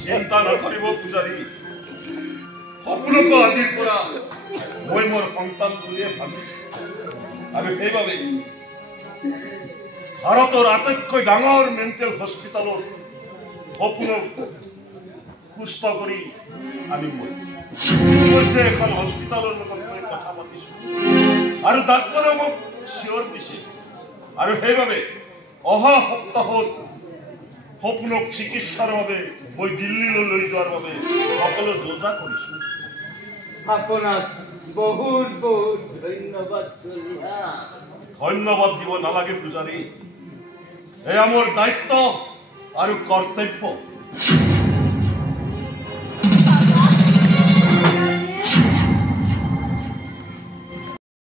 চিন্তা নকৰিব পূজাৰী সপোনকো আজিৰ পৰা মই মোৰ সন্তান বুলিয়ে ভাবি আৰু সেইবাবে ভাৰতৰ আটাইতকৈ ডাঙৰ মেণ্টেল হস্পিটেলৰ সপোনক সুস্থ কৰি আনিব ইতিমধ্যে এখন হস্পিটেলৰ লগত মই কথা পাতিছো আৰু ডাক্তৰে মোক চিঞৰ দিছে আৰু সেইবাবে অহা সপ্তাহত সপোনক চিকিৎসাৰ বাবে মই দিল্লীলৈ লৈ যোৱাৰ বাবে সকলো যোজনা কৰিছো আপোনাক বহুত বহুত ধন্যবাদ চলিহা ধন্যবাদ দিব নালাগে পূজাৰী এয়া মোৰ দায়িত্ব আৰু কৰ্তব্য